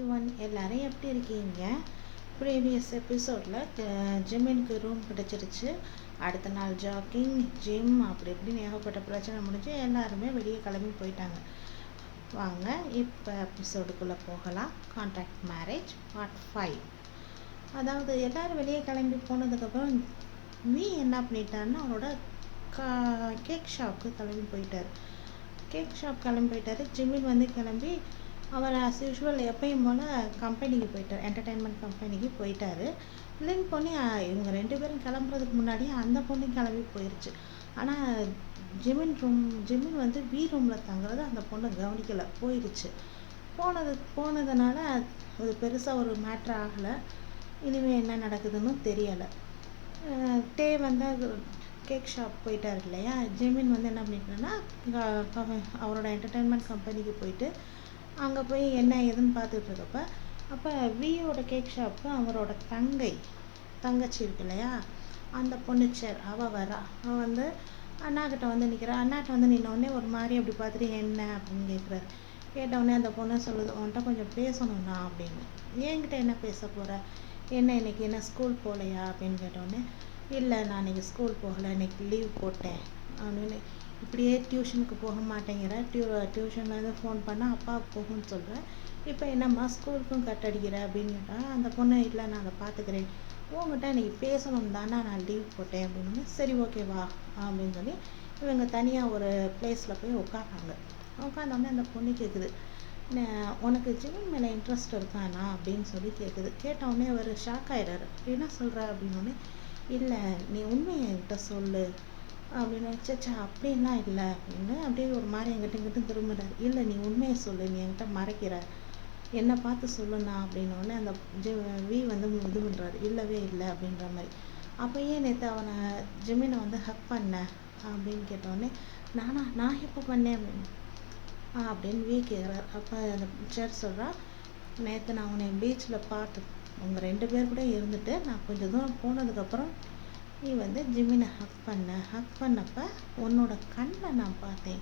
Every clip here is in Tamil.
எவ்ரிவன், எல்லாரும் எப்படி இருக்கீங்க? ப்ரீவியஸ் எபிசோடில் ஜிம்மினுக்கு ரூம் கிடச்சிருச்சு. அடுத்த நாள் ஜாக்கிங், ஜிம் அப்படி இப்படின்னு ஏகப்பட்ட பிரச்சனை முடிஞ்சு எல்லாருமே வெளியே கிளம்பி போயிட்டாங்க. வாங்க இப்போ எபிசோடுக்குள்ளே போகலாம். Contract marriage part 5. அதாவது எல்லோரும் வெளியே கிளம்பி போனதுக்கப்புறம் என்ன பண்ணிட்டாருன்னா அவரோட கேக் ஷாப்புக்கு கிளம்பி போயிட்டார். ஜிம்மின் வந்து கிளம்பி அவர் ஆஸ் யூஷுவல் எப்பயும் போல் கம்பெனிக்கு போயிட்டார், என்டர்டெயின்மெண்ட் கம்பெனிக்கு போயிட்டார். லின் பொண்ணு இவங்க 2 பேரும் கிளம்புறதுக்கு முன்னாடியே அந்த பொண்ணு கிளம்பி போயிடுச்சு. ஆனால் ஜிம்மின் வந்து ரூமில் தங்குறது அந்த பொண்ணு கவனிக்கலை, போயிடுச்சு. போனதுனால அது பெருசாக ஒரு மேட்ரு ஆகலை. இனிமேல் என்ன நடக்குதுன்னு தெரியலை. வந்து கேக் ஷாப் போயிட்டார் இல்லையா. ஜிம்மின் வந்து என்ன பண்ணிட்டாருன்னா அவரோட என்டர்டெயின்மெண்ட் கம்பெனிக்கு போயிட்டு அங்கே போய் என்ன ஏதுன்னு பார்த்துட்ருக்கப்ப அப்போ வியோட கேக் ஷாப்புக்கு அவரோட தங்கச்சி இருக்கு இல்லையா, அந்த பொண்ணுச்சர் அவள் அவள் வந்து அண்ணாக்கிட்ட வந்து நிற்கிறாள். அண்ணாட்ட வந்து நின்னோடனே ஒரு மாதிரி அப்படி பார்த்துட்டு என்ன அப்படின்னு கேட்குறாரு. கேட்டவுடனே அந்த பொண்ணை சொல்லுது, உன்கிட்ட கொஞ்சம் பேசணும்ண்ணா அப்படின்னு. என்கிட்ட என்ன பேச போகிற, என்ன இன்னைக்கு என்ன ஸ்கூல் போகலையா அப்படின்னு கேட்டோடனே, இல்லை நான் இன்றைக்கி ஸ்கூல் போகலை, இன்றைக்கி லீவ் போட்டேன் அப்படின்னு. இப்படியே டியூஷனுக்கு போக மாட்டேங்கிற, டியூஷன்லேருந்து ஃபோன் பண்ணால் அப்பா போகும்னு சொல்கிறேன், இப்போ என்னம்மா ஸ்கூலுக்கும் கட் அடிக்கிற அப்படின்னு கேட்டால் அந்த பொண்ணு, இல்லை நான் அதை பார்த்துக்கிறேன், உங்கள்கிட்ட இன்றைக்கி பேசணும் தானே நான் லீவ் போட்டேன் அப்படின்னு. சரி ஓகேவா அப்படின்னு சொல்லி இவங்க தனியாக ஒரு பிளேஸில் போய் உட்காந்தாங்க. உட்காந்தோடனே அந்த பொண்ணு கேட்குது, உனக்கு ஜிம்மின் மேலே இன்ட்ரெஸ்ட் இருக்கானா அப்படின்னு சொல்லி கேட்குது. கேட்டவுடனே அவர் ஷாக் ஆகிடாரு. என்ன சொல்கிற அப்படின்னோடனே, இல்லை நீ உண்மையை என்கிட்ட சொல்லு அப்படின்னு. சச்சா அப்படின்லாம் இல்லை அப்படின்னு அப்படியே ஒரு மாதிரி எங்கிட்ட திரும்புறாரு. இல்லை நீ உண்மையை சொல்லு, நீ என்கிட்ட மறைக்கிற, என்னை பார்த்து சொல்லுண்ணா அப்படின்னோடனே அந்த வந்து இது பண்ணுறாரு, இல்லவே இல்லை அப்படின்ற மாதிரி. அப்போ ஏன் நேற்று அவனை ஜிம்மினை வந்து ஹக் பண்ண அப்படின்னு கேட்டோடனே, நான் எப்போ பண்ணேன் அப்படின்னு கேட்குறாரு. அப்போ அந்த பிக்சர் சொல்கிறா, நேற்று நான் உன்னை பீச்சில் பார்த்து உங்கள் 2 பேர் கூட இருந்துட்டு நான் கொஞ்சம் தூரம் போனதுக்கப்புறம் நீ வந்து ஜிம்மினை ஹக் பண்ணப்போ உன்னோட கண்ணில் நான் பார்த்தேன்,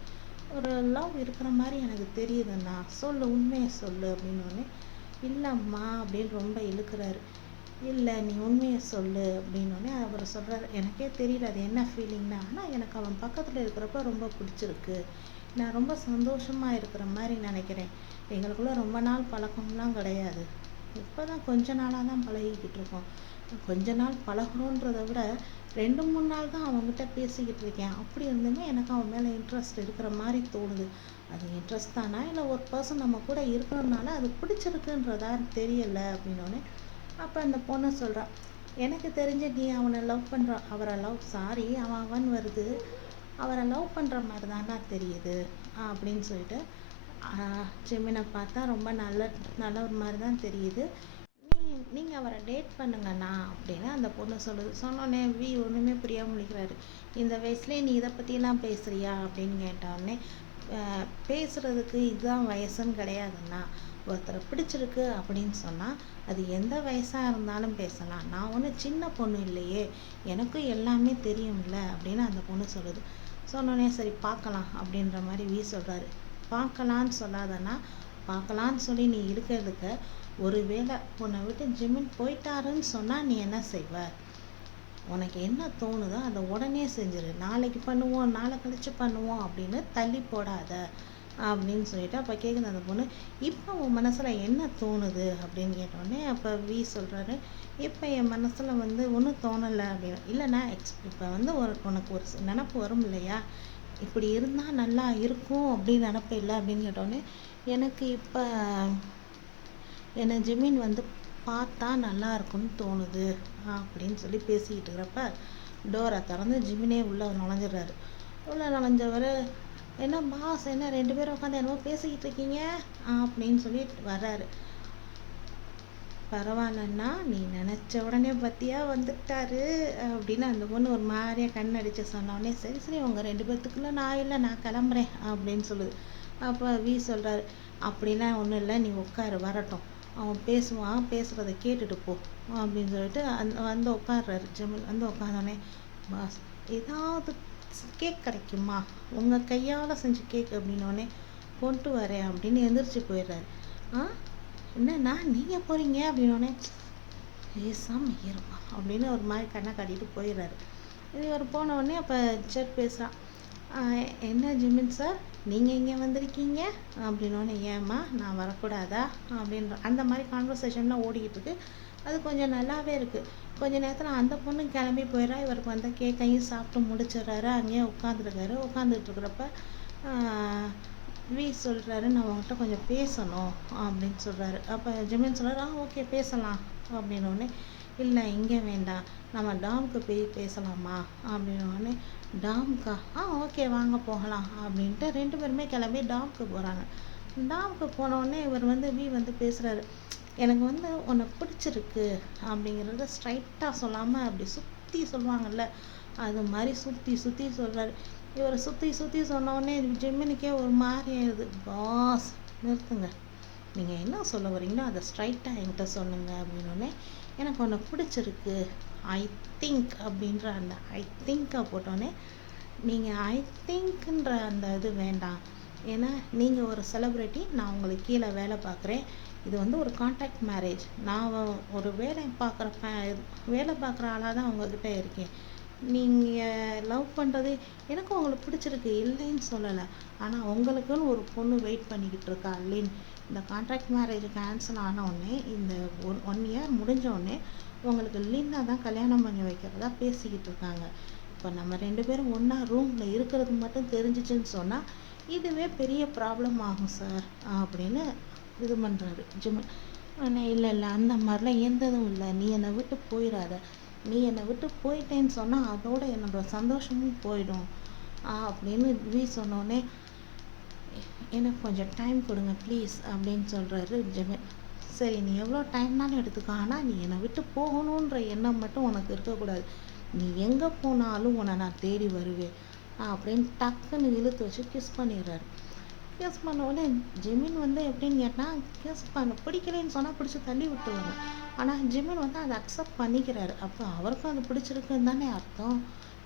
ஒரு லவ் இருக்கிற மாதிரி எனக்கு தெரியுதுண்ணா, சொல்லு உண்மையை சொல்லு அப்படின்னோடனே, இல்லைம்மா அப்படின்னு ரொம்ப இழுக்கிறாரு. இல்லை நீ உண்மையை சொல்லு அப்படின்னோடனே அவர் சொல்கிறார், எனக்கே தெரியல அது என்ன ஃபீலிங்னா, ஆனால் எனக்கு அவன் பக்கத்தில் இருக்கிறப்ப ரொம்ப பிடிச்சிருக்கு, நான் ரொம்ப சந்தோஷமாக இருக்கிற மாதிரி நினைக்கிறேன். எங்களுக்குள்ளே ரொம்ப நாள் பழக்கம்லாம் கிடையாது, இப்போ தான் கொஞ்ச நாளாக தான் பழகிக்கிட்டு இருக்கோம். கொஞ்ச நாள் பழகிறோன்றதை விட 2-3 நாள் தான் அவங்ககிட்ட பேசிக்கிட்டு இருக்கேன். அப்படி இருந்துமே எனக்கு அவன் மேலே இன்ட்ரெஸ்ட் இருக்கிற மாதிரி தோணுது. அது இன்ட்ரெஸ்ட் தானா இல்லை ஒரு பர்சன் நம்ம கூட இருக்கிறதுனால அது பிடிச்சிருக்குன்றதா தெரியலை அப்படின்னோடனே அப்போ அந்த பொண்ணு சொல்கிறான், எனக்கு தெரிஞ்ச நீ அவனை லவ் பண்ணுற, அவன் வருது, அவரை லவ் பண்ணுற மாதிரி தானா தெரியுது அப்படின்னு சொல்லிட்டு ஜிம்மினை பார்த்தா ரொம்ப நல்ல ஒரு மாதிரி தான் தெரியுது, நீங்கள் அவரை டேட் பண்ணுங்கண்ணா அப்படின்னு அந்த பொண்ணு சொன்னோடனே ஒன்றுமே புரியாமல் முடிக்கிறாரு. இந்த வயசுலேயே நீ இதை பற்றியெல்லாம் பேசுகிறியா அப்படின்னு கேட்டோடனே, பேசுகிறதுக்கு இதுதான் வயசுன்னு கிடையாதுண்ணா, ஒருத்தரை பிடிச்சிருக்கு அப்படின்னு சொன்னால் அது எந்த வயசாக இருந்தாலும் பேசலாம், நான் ஒன்றும் சின்ன பொண்ணு இல்லையே, எனக்கும் எல்லாமே தெரியும்ல அப்படின்னு அந்த பொண்ணு சொல்லுது. சொன்னோடனே சரி பார்க்கலாம் அப்படின்ற மாதிரி சொல்கிறாரு. பார்க்கலான்னு சொல்லாதண்ணா, பார்க்கலான்னு சொல்லி நீ இருக்க ஒருவேளை உன்னை விட்டு ஜிம்மின் போயிட்டாருன்னு சொன்னால் நீ என்ன செய்வ, உனக்கு என்ன தோணுதோ அதை உடனே செஞ்சிரு, நாளைக்கு பண்ணுவோம் நாளை கழிச்சு பண்ணுவோம் அப்படின்னு தள்ளி போடாத அப்படின்னு சொல்லிட்டு அப்போ கேட்குது அந்த பொண்ணு, இப்போ உன் மனசில் என்ன தோணுது அப்படின்னு கேட்டோடனே அப்போ சொல்கிறாரு, இப்போ என் மனசில் வந்து ஒன்றும் தோணலை அப்படின்னு. இல்லைண்ணா இப்போ வந்து உனக்கு ஒரு நினப்பு வரும் இல்லையா, இப்படி இருந்தால் நல்லா இருக்கும் அப்படின்னு நினப்பு இல்லை அப்படின்னு கேட்டோடனே, எனக்கு இப்போ என்னை ஜிம்மின் வந்து பார்த்தா நல்லா இருக்கும்னு தோணுது அப்படின்னு சொல்லி பேசிக்கிட்டு இருக்கிறப்ப டோரை திறந்து ஜிம்மினே உள்ளே நுழைஞ்சிடுறாரு. உள்ளே நுழைஞ்சவர், என்ன பாஸ் என்ன 2 பேரும் உட்காந்து என்னமோ பேசிக்கிட்டு இருக்கீங்க அப்படின்னு சொல்லி வர்றாரு. பரவாயில்லன்னா நீ நினச்ச உடனே பற்றியா வந்துட்டாரு அப்படின்னு அந்த பொண்ணு ஒரு மாதிரியாக கண்ணடிச்சு சொன்னோடனே, சரி உங்கள் 2 பேர்த்துக்குள்ள நான் இல்லை, நான் கிளம்புறேன் அப்படின்னு சொல்லுது. அப்போ சொல்கிறாரு, அப்படின்னா ஒன்றும் இல்லை, நீ உட்காரு வரட்டும், அவன் பேசுவான், பேசுகிறத கேட்டுட்டு போ அப்படின்னு சொல்லிட்டு வந்து உட்காடுறாரு. ஜிம்மின் வந்து உட்காந்தோடனே, பாஸ் ஏதாவது கேக் கிடைக்குமா, உங்கள் கையால் செஞ்ச கேக் அப்படின்னோடனே, கொண்டு வரேன் அப்படின்னு எந்திரிச்சு போயிடுறாரு. என்னண்ணா நீங்கள் போகிறீங்க அப்படின்னோடனே பேசாம இருமா அப்படின்னு ஒரு மாதிரி கண்ணை காட்டிட்டு போயிடுறாரு. இவர் போன உடனே அப்போ செட் பேசுகிறான். என்ன ஜிமின் சார் நீங்கள் இங்கே வந்திருக்கீங்க அப்படின்னோடனே, ஏம்மா நான் வரக்கூடாதா அப்படின்ற அந்த மாதிரி கான்வர்சேஷன்லாம் ஓடிக்கிட்டு இருக்கு. அது கொஞ்சம் நல்லாவே இருக்குது. கொஞ்ச நேரத்தில் அந்த பொண்ணு கிளம்பி போயிடறா. இவருக்கு வந்த கேக்கையும் சாப்பிட்டு முடிச்சிடுறாரு. அங்கேயே உட்காந்துருக்காரு. உட்காந்துட்டு இருக்கிறப்ப வி சொல்கிறாரு, நான் உங்கள்கிட்ட கொஞ்சம் பேசணும் அப்படின்னு சொல்கிறாரு. அப்போ ஜிமின் சொல்கிறார், ஓகே பேசலாம் அப்படின்னோடனே, இல்லை இங்கே வேண்டாம், நம்ம டாமுக்கு போய் பேசலாமா அப்படின்னோடனே, டாமுக்கா ஓகே வாங்க போகலாம் அப்படின்ட்டு 2 பேருமே கிளம்பி டாமுக்கு போகிறாங்க. டாமுக்கு போனோடனே இவர் வி பேசுகிறாரு, எனக்கு உன்னை பிடிச்சிருக்கு அப்படிங்கிறத ஸ்ட்ரைட்டாக சொல்லாமல் அப்படி சுற்றி சொல்லுவாங்கள்ல, அது மாதிரி சுற்றி சுற்றி சொல்கிறாரு. இவர் சுற்றி சுற்றி சொன்னோடனே ஜிம்மினுக்கே ஒரு மாதிரி ஆயிடுது. பாஸ் நிறுத்துங்க, நீங்கள் என்ன சொல்ல வரீங்களோ அதை ஸ்ட்ரைட்டாக என்கிட்ட சொல்லுங்க அப்படின்னோடனே, எனக்கு உன்னை பிடிச்சிருக்கு ஐ திங்க் அப்படின்ற அந்த ஐ திங்கை போட்டோன்னே, நீங்கள் ஐ திங்க்ன்ற அந்த இது வேண்டாம், ஏன்னா நீங்கள் ஒரு செலிப்ரிட்டி, நான் உங்களுக்கு கீழே வேலை பார்க்குறேன், இது ஒரு கான்ட்ராக்ட் மேரேஜ், நான் ஒரு வேலை பார்க்குற ஆளாக தான் உங்ககிட்ட இருக்கேன், நீங்கள் லவ் பண்ணுறது எனக்கு உங்களுக்கு பிடிச்சிருக்கு இல்லைன்னு சொல்லலை, ஆனால் உங்களுக்குன்னு ஒரு பொண்ணு வெயிட் பண்ணிக்கிட்டு இருக்கா லின், இந்த கான்ட்ராக்ட் மேரேஜ் கேன்சல் ஆன உடனே இந்த 1 இயர் முடிஞ்ச உடனே உங்களுக்கு லின்னா தான் கல்யாணம் பண்ணி வைக்கிறதா பேசிக்கிட்டு இருக்காங்க. இப்போ நம்ம 2 பேரும் ஒன்றா ரூமில் இருக்கிறது மட்டும் தெரிஞ்சிச்சுன்னு சொன்னால் இதுவே பெரிய ப்ராப்ளம் ஆகும் சார் அப்படின்னு இது பண்ணுறாரு ஜிமின். ஆனால் இல்லை அந்த மாதிரிலாம் எந்ததும் இல்லை, நீ என்னை விட்டு போயிடாத, நீ என்னை விட்டு போயிட்டேன்னு சொன்னால் அதோட என்னோட சந்தோஷமும் போயிடும் அப்படின்னு வி சொன்னோடனே, எனக்கு கொஞ்சம் டைம் கொடுங்க ப்ளீஸ் அப்படின்னு சொல்கிறாரு ஜிமின். சரி நீ எவ்வளோ டைம்னாலும் எடுத்துக்கோ, ஆனால் நீ என்னை விட்டு போகணுன்ற எண்ணம் மட்டும் உனக்கு இருக்கக்கூடாது, நீ எங்கே போனாலும் உன்னை நான் தேடி வருவேன் அப்படின்னு டக்குன்னு இழுத்து வச்சு கிஸ் பண்ணிடுறாரு. கிஸ் பண்ண உடனே ஜிமின் எப்படின்னு கேட்டால், கிஸ் பண்ண பிடிக்கலைன்னு சொன்னால் பிடிச்சி தள்ளி விட்டுருவாங்க, ஆனால் ஜிமின் அதை அக்செப்ட் பண்ணிக்கிறாரு. அப்போ அவருக்கும் அது பிடிச்சிருக்குன்னு தானே அர்த்தம்,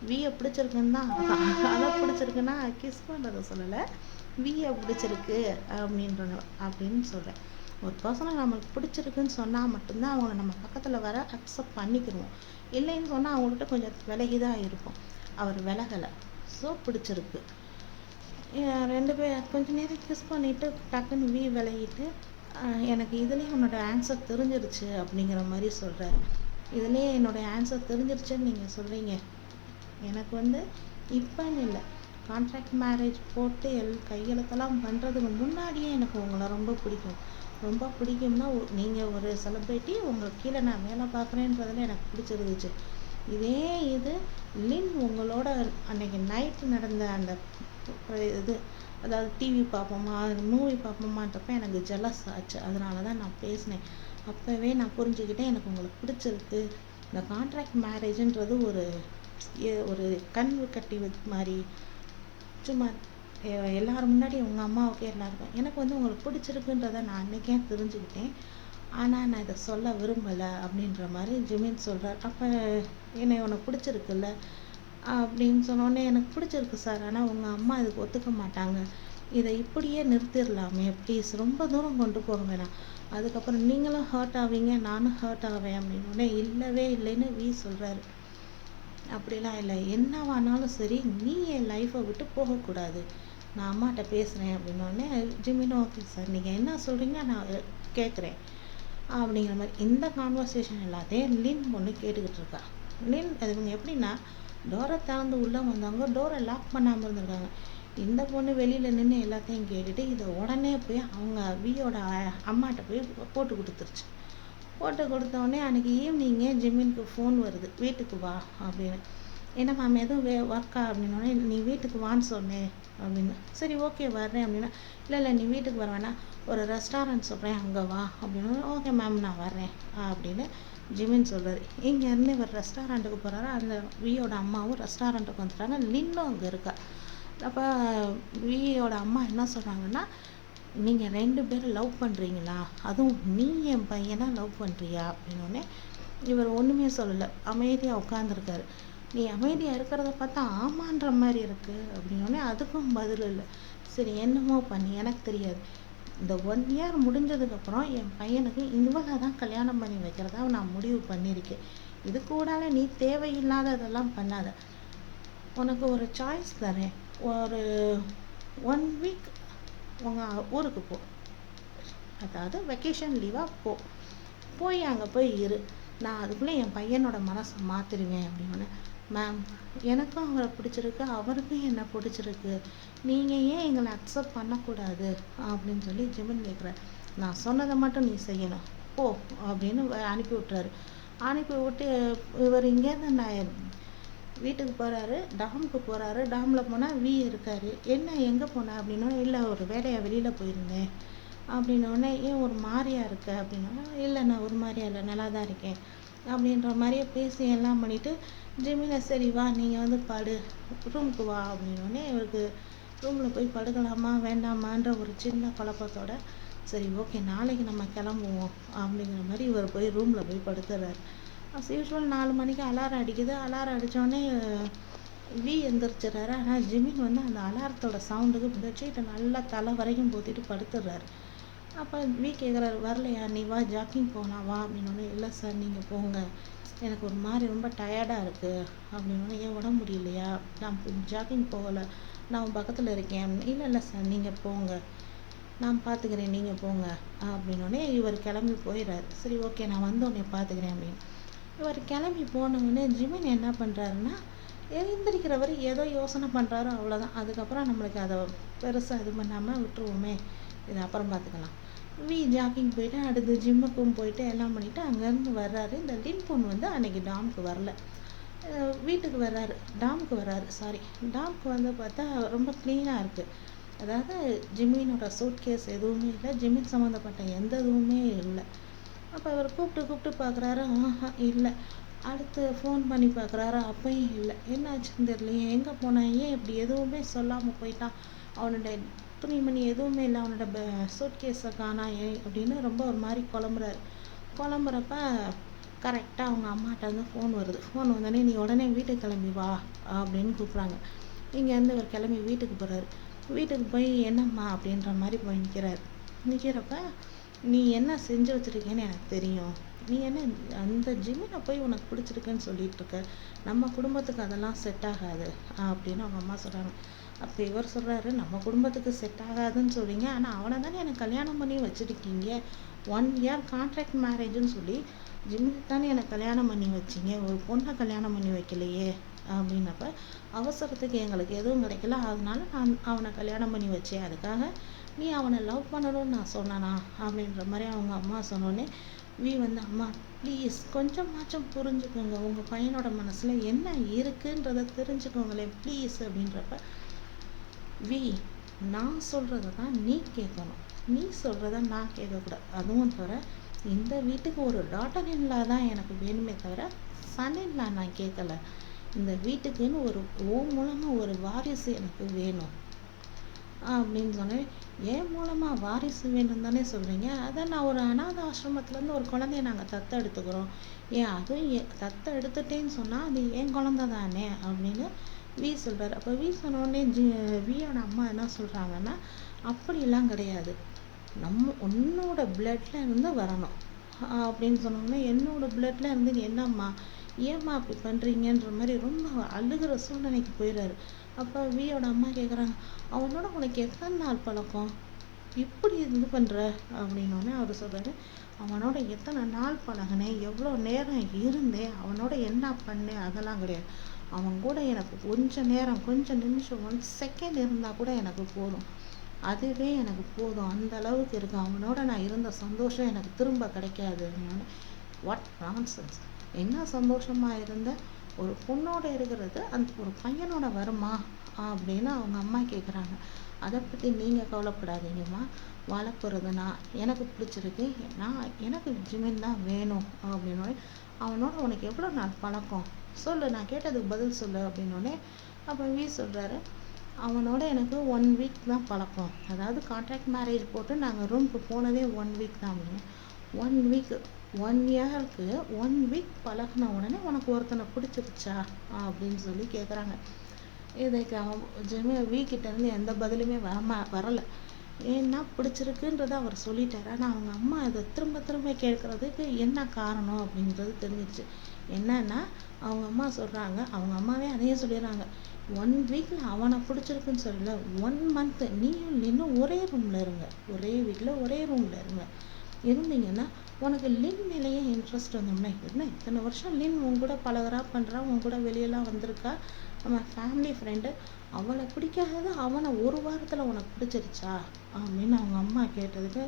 வியை பிடிச்சிருக்குன்னு தான் அர்த்தம். அதை பிடிச்சிருக்குன்னா கிஸ் பண்ணுறதை சொல்லலை, வியை பிடிச்சிருக்கு அப்படின்னு சொல்கிறேன். ஒரு பர்சனை நம்மளுக்கு பிடிச்சிருக்குன்னு சொன்னால் மட்டும்தான் அவங்கள நம்ம பக்கத்தில் வர அக்செப்ட் பண்ணிக்கிறோம், இல்லைன்னு சொன்னால் அவங்கள்ட்ட கொஞ்சம் விலகி தான் இருக்கும். அவர் விலகலை, ஸோ பிடிச்சிருக்கு. 2 பேர் கொஞ்ச நேரம் கிஸ் பண்ணிவிட்டு டக்குன்னு விலகிட்டு, எனக்கு இதுலேயே உன்னோட ஆன்சர் தெரிஞ்சிருச்சு அப்படிங்கிற மாதிரி சொல்கிறாரு. இதுலேயே என்னோடய ஆன்சர் தெரிஞ்சிருச்சுன்னு நீங்கள் சொல்கிறீங்க, எனக்கு இப்போன்னு இல்லை, கான்ட்ராக்ட் மேரேஜ் போட்டு கையெழுத்தெல்லாம் பண்ணுறதுக்கு முன்னாடியே எனக்கு உங்களை ரொம்ப பிடிக்கும். ரொம்ப பிடிக்கும்னா நீங்கள் ஒரு செலிப்ரிட்டி, உங்களுக்கு கீழே நான் வேலை பார்க்குறேன்றதில் எனக்கு பிடிச்சிருந்துச்சு. இதே இது லின் உங்களோட அன்னைக்கு நைட்டு நடந்த அந்த இது, அதாவது டிவி பார்ப்போமா மூவி பார்ப்போமான்றப்ப எனக்கு ஜெலஸ் ஆச்சு, அதனால தான் நான் பேசினேன். அப்போவே நான் புரிஞ்சுக்கிட்டேன் எனக்கு உங்களுக்கு பிடிச்சிருக்கு. இந்த கான்ட்ராக்ட் மேரேஜுன்றது ஒரு கண் கட்டி மாதிரி சும்மா எல்லாரும் முன்னாடி உங்கள் அம்மாவுக்கு எல்லாருக்கும் எனக்கு உங்களுக்கு பிடிச்சிருக்குன்றதை நான் அன்றைக்கே தெரிஞ்சுக்கிட்டேன், ஆனால் நான் இதை சொல்ல விரும்பலை அப்படின்ற மாதிரி ஜிமின் சொல்கிறார். அப்போ என்னை உனக்கு பிடிச்சிருக்குல்ல அப்படின்னு சொன்னோடனே, எனக்கு பிடிச்சிருக்கு சார், ஆனால் உங்கள் அம்மா இதுக்கு ஒத்துக்க மாட்டாங்க, இதை இப்படியே நிறுத்திடலாமே ப்ளீஸ், ரொம்ப தூரம் கொண்டு போக வேணாம், அதுக்கப்புறம் நீங்களும் ஹர்ட் ஆவீங்க நானும் ஹர்ட் ஆவேன் அப்படின்னோடனே, இல்லவே இல்லைன்னு வி சொல்கிறாரு. அப்படிலாம் இல்லை, என்னவானாலும் சரி நீ என் லைஃப்பை விட்டு போகக்கூடாது, நான் அம்மாட்ட பேசுகிறேன் அப்படின்னோடனே ஜிமின் ஓகே சார் நீங்கள் என்ன சொல்கிறீங்க நான் கேட்குறேன் அப்படிங்கிற மாதிரி. இந்த கான்வர்சேஷன் எல்லாத்தையும் லின் பொண்ணு கேட்டுக்கிட்டு இருக்கா. லின் இவங்க எப்படின்னா டோரை திறந்து உள்ளே வந்தவங்க டோரை லாக் பண்ணாமல் இருந்திருக்காங்க. இந்த பொண்ணு வெளியில் நின்று எல்லாத்தையும் கேட்டுட்டு இதை உடனே போய் அவங்க வியோட அம்மாட்ட போய் போட்டு கொடுத்துருச்சு. போட்டு கொடுத்தோடனே அன்றைக்கி ஈவினிங்கே ஜிமினுக்கு ஃபோன் வருது, வீட்டுக்கு வா அப்படின்னு. என்ன மேம் எதுவும் ஒர்க்கா அப்படின்னோடனே, நீ வீட்டுக்கு வான்னு சொன்னேன் அப்படின்னு. சரி ஓகே வர்றேன் அப்படின்னா, இல்லை நீ வீட்டுக்கு வர வேணாம், ஒரு ரெஸ்டாரண்ட் சொல்கிறேன் அங்கே வா அப்படின்னு. ஓகே மேம் நான் வர்றேன் அப்படின்னு ஜிமின் சொல்கிறாரு. இங்கேருந்து இவர் ரெஸ்டாரண்ட்டுக்கு போகிறாரு. அந்த வியோட அம்மாவும் ரெஸ்டாரண்ட்டுக்கு வந்துட்டாங்க, லின்னும் அங்கே இருக்கா. அப்போ வியோட அம்மா என்ன சொல்கிறாங்கன்னா, நீங்கள் 2 பேரும் லவ் பண்ணுறீங்களா, அதுவும் நீ என் பையனை லவ் பண்ணுறியா அப்படின்னோடனே இவர் ஒன்றுமே சொல்லலை, அமைதியாக உட்காந்துருக்காரு. நீ அமைதியாக இருக்கிறத பார்த்தா ஆமான்ற மாதிரி இருக்குது அப்படின்னோடனே அதுக்கும் பதில் இல்லை. சரி என்னமோ பண்ணி எனக்கு தெரியாது, இந்த 1 இயர் முடிஞ்சதுக்கப்புறம் என் பையனுக்கு இவளை தான் கல்யாணம் பண்ணி வைக்கிறதா நான் முடிவு பண்ணியிருக்கேன். இது கூடால நீ தேவையில்லாததெல்லாம் பண்ணாத. உனக்கு ஒரு சாய்ஸ் தரேன். ஒரு 1 வீக் உங்கள் ஊருக்கு போ, அதாவது வெக்கேஷன் லீவாக போ, போய் அங்கே போய் இரு. நான் அதுக்குள்ளே என் பையனோட மனசை மாற்றிடுவேன் அப்படின்னு. மேம், எனக்கும் அவரை பிடிச்சிருக்கு, அவருக்கும் என்ன பிடிச்சிருக்கு, நீங்கள் ஏன் எங்களை அக்செப்ட் பண்ணக்கூடாது அப்படின்னு சொல்லி ஜிமின் கேட்குறாரு. நான் சொன்னதை மட்டும் நீ செய்யணும், போ அப்படின்னு அனுப்பி விட்டுறாரு. அனுப்பி விட்டு இவர் இங்கேருந்து நான் வீட்டுக்கு போகிறாரு, டாமுக்கு போகிறாரு. டாமில் போனால் வி இருக்கார். என்ன எங்கே போனேன் அப்படின்னா, இல்லை ஒரு வேலையாக வெளியில் போயிருந்தேன் அப்படின்னோடனே, ஏன் ஒரு மாதிரியா இருக்க அப்படின்னா, இல்லை நான் ஒரு மாதிரியா இல்லை, நல்லா தான் இருக்கேன் அப்படின்ற மாதிரியே பேசி எல்லாம் பண்ணிவிட்டு ஜிமினை சரி வா நீங்கள் வந்து படு, ரூமுக்கு வா அப்படின்னோடனே இவருக்கு ரூமில் போய் படுக்கலாமா வேண்டாமான்ற ஒரு சின்ன குழப்பத்தோட சரி ஓகே நாளைக்கு நம்ம கிளம்புவோம் அப்படிங்கிற மாதிரி இவர் போய் ரூமில் போய் படுத்துறாரு. அஸ் யூஷுவல் 4 மணிக்கு அலாரம் அடிக்குது. அலாரம் அடித்தோடனே வி எந்திரிச்சிடறாரு. ஆனால் ஜிமின் வந்து அந்த அலாரத்தோட சவுண்டுக்கு பெட்ஷீட்டை நல்லா தலை வரைக்கும் போத்திட்டு படுத்துடுறாரு. அப்போ வி கேட்குறாரு, வரலையா நீ வா ஜாக்கிங் போகலாம் வா அப்படின்னோடனே, இல்லை சார் நீங்கள் போங்க, எனக்கு ஒரு மாதிரி ரொம்ப டயர்டாக இருக்குது அப்படின்னோடனே, ஏன் உடம்பு முடியலையா, நான் ஜாக்கிங் போகலை, நான் பக்கத்தில் இருக்கேன். இல்லை இல்லை சார் நீங்கள் போங்க, நான் பார்த்துக்கிறேன் நீங்கள் போங்க அப்படின்னோடனே இவர் கிளம்பி போயிடுறாரு. சரி ஓகே நான் வந்தோடனே பார்த்துக்கிறேன் அப்படின்னு. இவர் கிளம்பி போனவுடனே ஜிமின் என்ன பண்ணுறாருன்னா, எழுந்திரிக்கிறவர் ஏதோ யோசனை பண்ணுறாரு, அவ்வளோதான். அதுக்கப்புறம் நம்மளுக்கு அதை பெருசாக இது பண்ணாமல் விட்டுருவோமே, இது அப்புறம் பார்த்துக்கலாம். வி ஜாக்கிங் போயிட்டு அடுத்து ஜிம்முக்கும் போயிட்டு எல்லாம் பண்ணிவிட்டு அங்கேருந்து வர்றாரு. இந்த லின் பொண்ணு வந்து அன்றைக்கி டாமுக்கு வரல, வீட்டுக்கு வர்றாரு, டாமுக்கு வர்றாரு சாரி. டாமுக்கு வந்து பார்த்தா ரொம்ப க்ளீனாக இருக்குது. அதாவது ஜிமினோட சூட்கேஸ் எதுவுமே இல்லை, ஜிமின் சம்மந்தப்பட்ட எந்த இதுவுமே இல்லை. அப்போ அவர் கூப்பிட்டு பார்க்குறாரு, ஆஹா இல்லை. அடுத்து ஃபோன் பண்ணி பார்க்குறாரு, அப்பயும் இல்லை. என்னாச்சுன்னு தெரியலையே, எங்கே போனான், ஏன் இப்படி எதுவுமே சொல்லாமல் போயிட்டான், அவனோட துணிமணி எதுவுமே இல்லை, அவனோட சூட்கேஸை காணா ஏன் அப்படின்னு ரொம்ப ஒரு மாதிரி குழம்புறப்ப கரெக்டாக அவங்க அம்மாட்ட வந்து ஃபோன் வருது. ஃபோன் வந்தோடனே நீ உடனே வீட்டுக்கு கிளம்பி வா அப்படின்னு கூப்பிட்றாங்க. இங்கேருந்து அவர் கிளம்பி வீட்டுக்கு போகிறாரு. வீட்டுக்கு போய் என்னம்மா அப்படின்ற மாதிரி போய் நிற்கிறப்ப நீ என்ன செஞ்சு வச்சுருக்கேன்னு எனக்கு தெரியும், நீ என்ன அந்த ஜிமினை போய் உனக்கு பிடிச்சிருக்குன்னு சொல்லிட்டு இருக்க, நம்ம குடும்பத்துக்கு அதெல்லாம் செட் ஆகாது அப்படின்னு அவங்க அம்மா சொல்கிறாங்க. அப்போ இவர் சொல்கிறாரு, நம்ம குடும்பத்துக்கு செட் ஆகாதுன்னு சொல்கிறீங்க, ஆனால் அவனை தானே எனக்கு கல்யாணம் பண்ணி வச்சுருக்கீங்க, 1 இயர் கான்ட்ராக்ட் மேரேஜுன்னு சொல்லி ஜிமினுக்கு தானே எனக்கு கல்யாணம் பண்ணி வச்சிங்க, ஒரு பொண்ணை கல்யாணம் பண்ணி வைக்கலையே அப்படின்னப்ப, அவசரத்துக்கு எங்களுக்கு எதுவும் கிடைக்கல, அதனால நான் அவனை கல்யாணம் பண்ணி வச்சேன், அதுக்காக நீ அவனை லவ் பண்ணணும்னு நான் சொன்னானா அப்படின்ற மாதிரி அவங்க அம்மா சொன்னோன்னே வி வந்து, அம்மா ப்ளீஸ் கொஞ்சமாச்சும் புரிஞ்சுக்கோங்க, உங்கள் பையனோட மனசில் என்ன இருக்குன்றதை தெரிஞ்சுக்கோங்களேன் ப்ளீஸ் அப்படின்றப்ப, வி நான் சொல்கிறத தான் நீ கேட்கணும், நீ சொல்கிறத நான் கேட்கக்கூடாது, அதுவும் தவிர இந்த வீட்டுக்கு ஒரு டாட்டர் இன்லா தான் எனக்கு வேணுமே தவிர சன் இன்லா நான் கேட்கல, இந்த வீட்டுக்குன்னு ஓ மூலமாக ஒரு வாரிசு எனக்கு வேணும் அப்படின்னு சொன்னேன். என் மூலமாக வாரிசு வேணும் தானே சொல்கிறீங்க, அதை நான் ஒரு அனாத ஆசிரமத்துலேருந்து ஒரு குழந்தைய நாங்கள் தத்து எடுத்துக்கிறோம், ஏன் அதுவும் தத்து எடுத்துட்டேன்னு சொன்னால் அது என் குழந்தை தானே அப்படின்னு வி சொல்கிறார். அப்போ வி சொன்னோடனே வியோட அம்மா என்ன சொல்கிறாங்கன்னா, அப்படிலாம் கிடையாது, உன்னோட பிளட்ல இருந்து வரணும் அப்படின்னு சொன்னோன்னே, என்னோட பிளட்ல இருந்து என்னம்மா ஏம்மா அப்படி பண்ணுறீங்கன்ற மாதிரி ரொம்ப அழுகிற சூழ்நிலைக்கு போயிடுறாரு. அப்போ வியோட அம்மா கேட்குறாங்க, அவனோட உனக்கு எத்தனை நாள் பழக்கம், இப்படி இது பண்ணுற அப்படின்னோடனே அவர் சொல்கிறாரு, அவனோட எத்தனை நாள் பழகினேன், எவ்வளோ நேரம் இருந்தேன், அவனோட என்ன பண்ணேன் அதெல்லாம் கிடையாது, அவன் கூட எனக்கு கொஞ்சம் நேரம் கொஞ்சம் நிமிஷம் 1 செகண்ட் இருந்தால் கூட எனக்கு போதும், அதுவே எனக்கு போதும், அந்த அளவுக்கு இருக்கு, அவனோட நான் இருந்த சந்தோஷம் எனக்கு திரும்ப கிடைக்காது. வாட் நான்சென்ஸ், என்ன சந்தோஷமாக இருந்த ஒரு பொண்ணோட இருக்கிறது அந்த ஒரு பையனோட வருமா அப்படின்னு அவங்க அம்மா கேட்குறாங்க. அதை பற்றி நீங்கள் கவலைப்படாதீங்கம்மா, வளர்க்குறதுனா எனக்கு பிடிச்சிருக்கு, எனக்கு ஜிமின் தான் வேணும் அப்படின்னோடனே, அவனோட உனக்கு எவ்வளோ நாள் பழக்கம் சொல்லு, நான் கேட்டதுக்கு பதில் சொல்லு அப்படின்னோடனே, அப்போ வி சொல்கிறாரு, அவனோட எனக்கு 1 வீக் தான் பழக்கம், அதாவது கான்ட்ராக்ட் மேரேஜ் போட்டு நாங்கள் ரூமுக்கு போனதே 1 வீக் தான் அப்படின்னு. 1 வீக் 1 இயருக்கு 1 வீக் பழகின உடனே உனக்கு ஒருத்தனை பிடிச்சிருச்சா அப்படின்னு சொல்லி கேட்குறாங்க. இதுக்கு வீக்கிட்டேருந்து எந்த பதிலுமே வரலை. ஏன்னா பிடிச்சிருக்குன்றத அவர் சொல்லிட்டாரு. ஆனால் அவங்க அம்மா அதை திரும்ப திரும்ப கேட்குறதுக்கு என்ன காரணம் அப்படின்றது தெரிஞ்சிச்சு. என்னன்னா அவங்க அம்மா சொல்கிறாங்க, அவங்க அம்மாவே அதையே சொல்லிடுறாங்க, 1 வீக்கில் அவனை பிடிச்சிருக்குன்னு சொல்லல, 1 மந்த்து நீயும் இன்னும் ஒரே ரூமில் இருங்க, ஒரே வீட்டில் ஒரே ரூமில் இருங்க, இருந்தீங்கன்னா உனக்கு லின் மேலேயே இன்ட்ரெஸ்ட் வந்தோம்னா, என்ன இத்தனை வருஷம் லின் உன் கூட பழகுறா பண்ணுறா, உன் கூட வெளியெல்லாம் வந்திருக்கா, நம்ம ஃபேமிலி ஃப்ரெண்டு, அவளை பிடிக்காதது அவனை ஒரு வாரத்தில் உனக்கு பிடிச்சிருச்சா அப்படின்னு அவங்க அம்மா கேட்டதுக்கு